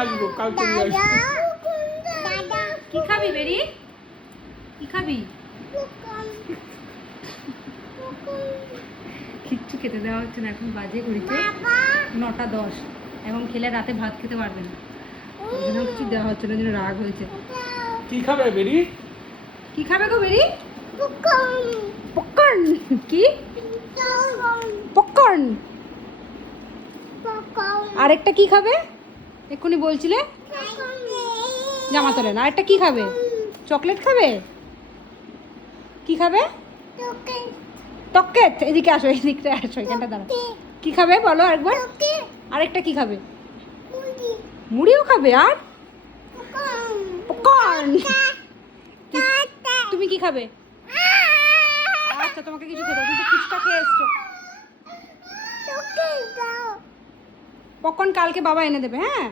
আসবো, কালকে নিয়ে আসবো। কি খাবি বেরি? কি খাবি? কিচ্ছু খেতে দেওয়া হচ্ছে না, এখন বাজে ঘড়িতে 9:10। এখন খেলে রাতে ভাত খেতে পারবে না, ওই জন্য কিছু দেওয়া হচ্ছে না, ওই জন্য রাগ হয়েছে। কি খাবে বেরি? কি খাবে গো বেরি? পপকর্ন। কি পপকর্ন? আরেকটা কি খাবে এক্ষুনি বলছিলে? জামা তোলে না। আরেকটা কি খাবে? চকলেট খাবে? কি খাবে? টকেট। এদিকে আসো, এদিকে আসো, এখানটা দাঁড়া। কি খাবে বলো আরেকবার। আরেকটা কি খাবে? মুড়িও খাবে। আর পপকর্ন। তুমি কি খাবে? আচ্ছা, তোমাকে কিছু খেতে হবে, তুমি তো ফুচকা খেয়ে এসছো। পপকর্ন কালকে বাবা এনে দেবে। হ্যাঁ।